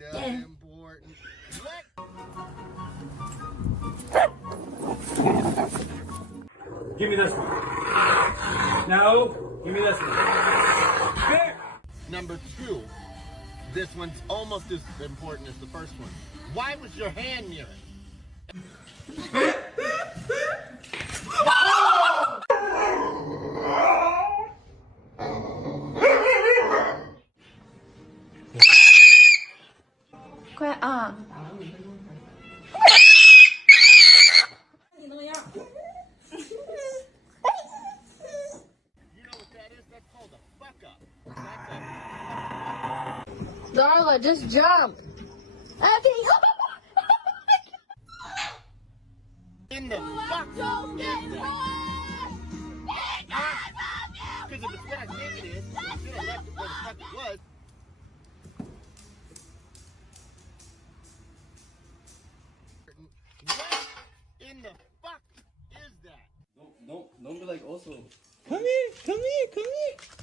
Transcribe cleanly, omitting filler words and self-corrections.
Kind of important. What? Give me this one. No, give me this one. Here. Number 2. This one's almost as important as the first one. Why was your hand near it? Quay à. You know what that is? That's called a fuck up. That's Darla, just jump. Okay. in the fuck is that? Because if it's what I think it is, I should have left it where the fuck it was. What in the fuck is that? Don't be like also. Come here, come here, come here.